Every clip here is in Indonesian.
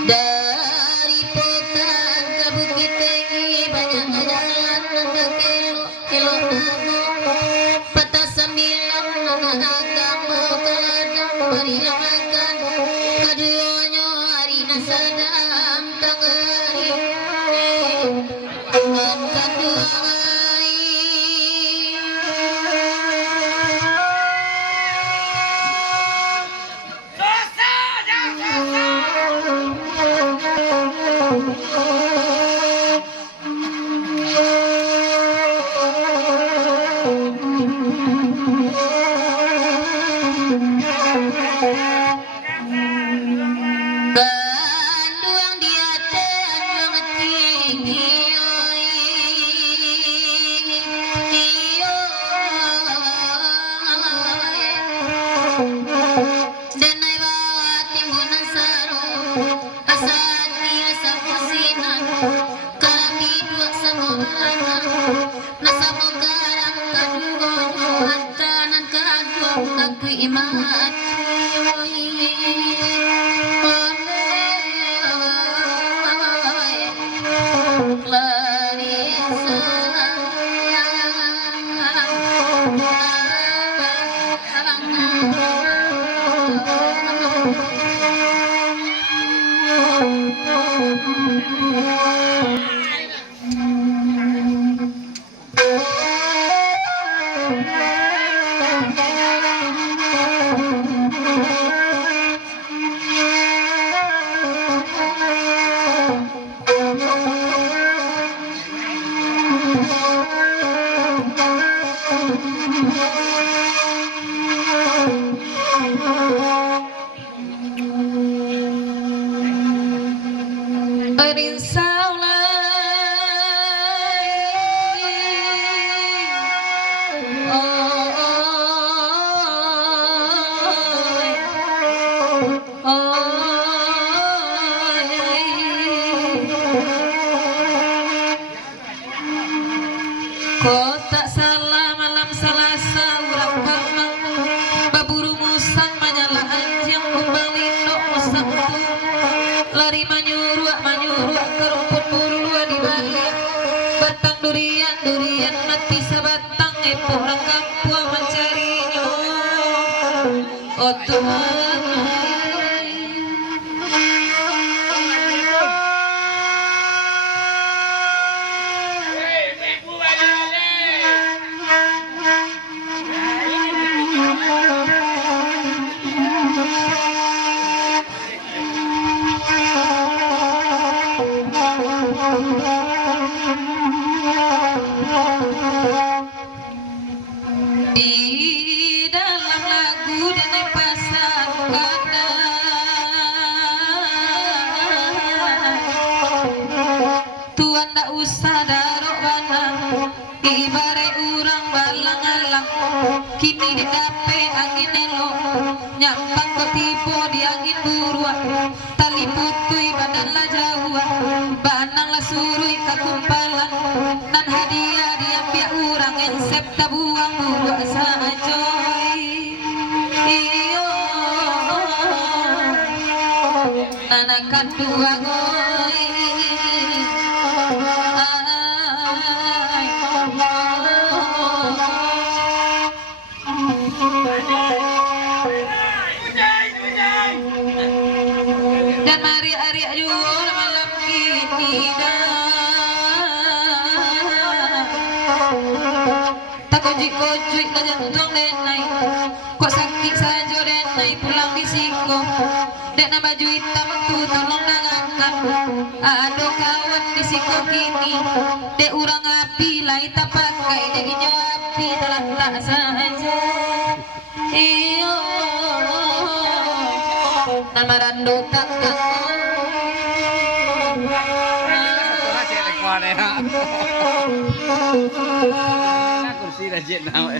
Dari Pokan ke Bukit Tinggi banyak jalan kilo patah sembilan agama keladang marilah makan keduanya hari nasadam tangari angkat dua Banduang dia tenang tinggi Danai bawa timbunan saru asati asa kusinan kami dua sama anak nasa mogarang kadugonyo antanan kaduang kagui imat Kota salah malam Selasa urang kamang baburu musang manyala anjing kembali ndok musang lari manyuruak ke rumput bulu di balik batang durian mati sabatang pulang kampung mencarinya oh Tuhan di dalam lagu dan pasar kata Tuan tak usah darok banang ibarat urang balang-alang kini didape angin elok nyampang ketipu di angin buruan tali putui badan lah jauhan banang lah surui kakumpalan dan hadiah diambil urang yang septa buang buruan sajoy iyo nanakan dua goy dan mari-ari juga malam kini tak kojik-kojik tak jantung denai kok sakit saja denai pulang di siko dek na baju hitam tuh tolong nangangkat aduh kawan di siko kini dek urang api lai tak pakai dek api telah tak saja iyo nama randu tak kursi rajin now.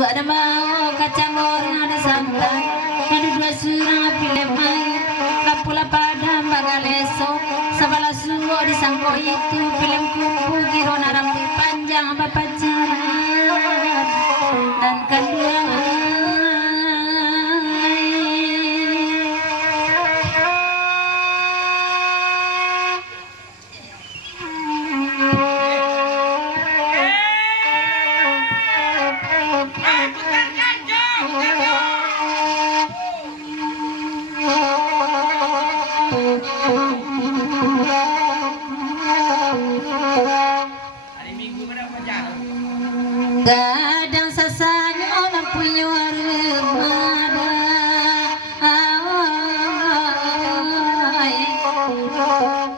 Ada mau kacang goreng ada santan ada dua surang api lemai lapula pada bagaleso sabala suwo disangko itu film kupu girona rambut panjang bapak jalan dan kedua gadang sasanya orang punya remada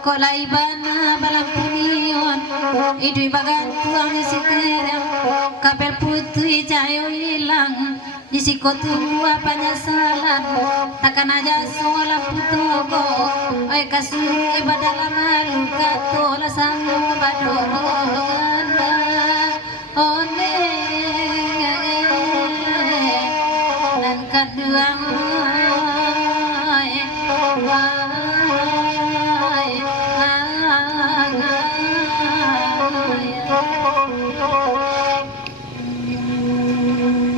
kolai bana balang punion idui bagan tuang isi kerang kapel putri cayo hilang isi kotua penyesalan takkan aja sola putogo oi kasur ibadalah malu katola sanggup badorong one dan kedua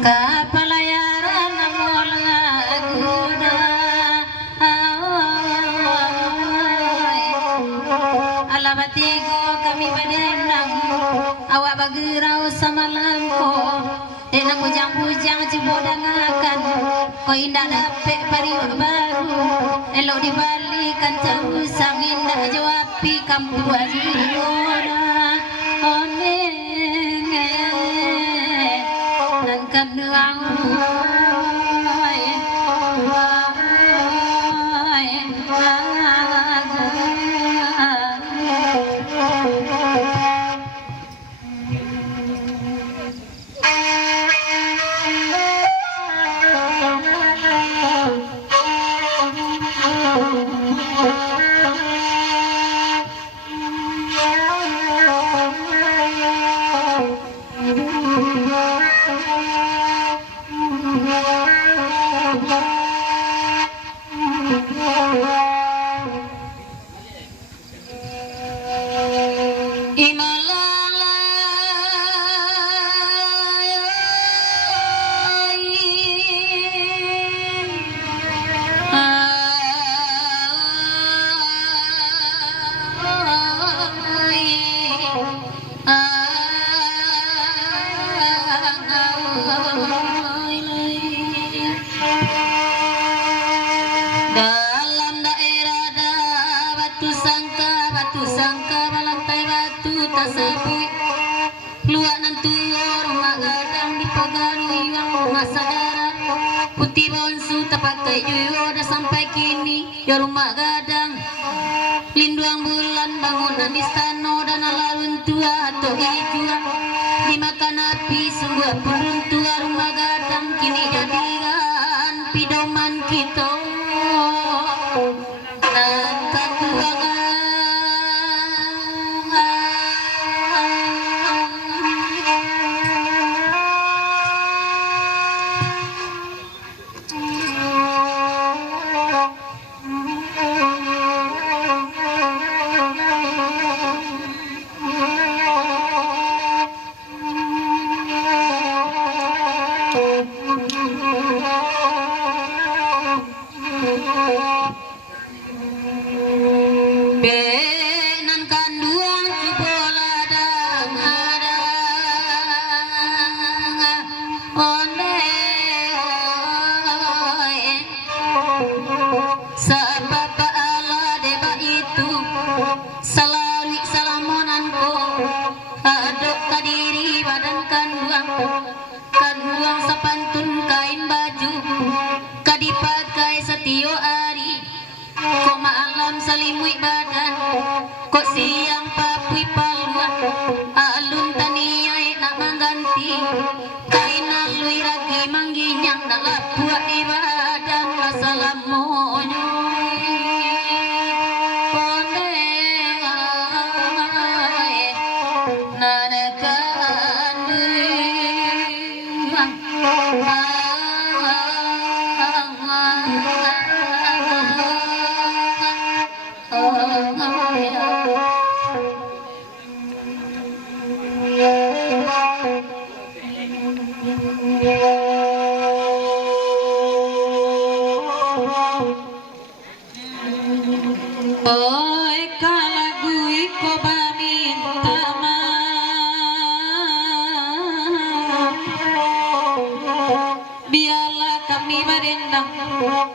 kapalayaran namol ngaguda alabatigo kami badendang awak bagirau sama langko denang bujang-bujang cibodangakan ko indah dapet pariwak baru elok dibalikan usang indah jawapi kampu ajirona oneng dan kenuang dalam daerah ada batu sangka balantai batu tasabui luar nanti orang gadang di pagaru yang masa darat putih bonsu pakai juyo udah sampai kini ya rumah gadang linduang bulan bangunan istana dan alalun tua atau hijau dimakan api sungguh peruntua rumah gadang kini jadikan pidoman kita dan kekurangan benan kanduang bola onde sebab Allah deba itu selawi salamonanku aduk kadiri badan kanduang sapantun kain baju kadipakai setio ari kok malam salimui badan kok siang papui paluan alun taniai nak mengganti kain alui ragi mangginyang dalam buat di badan assalamualaikum Oi kalagui ko ba minta maaf biarlah kami merendang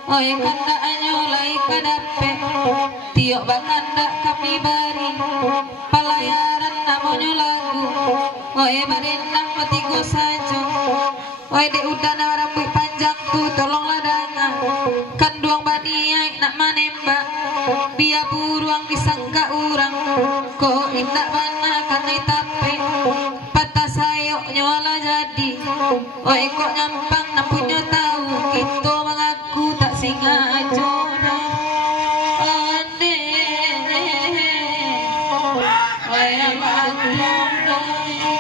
oi kanda anyolai kadape tiok bakanda kami bari pelayaran namanya lagu oi merendang petigo saja oi de udana rambut panjang tu tolonglah dangan kanduang baniai nak menembak biar buruang disangka urang kok indak mana karena tape patah sayok nyola jadi oi kok nyampang nampunya tahu kita mengaku tak sengaja ane oi aku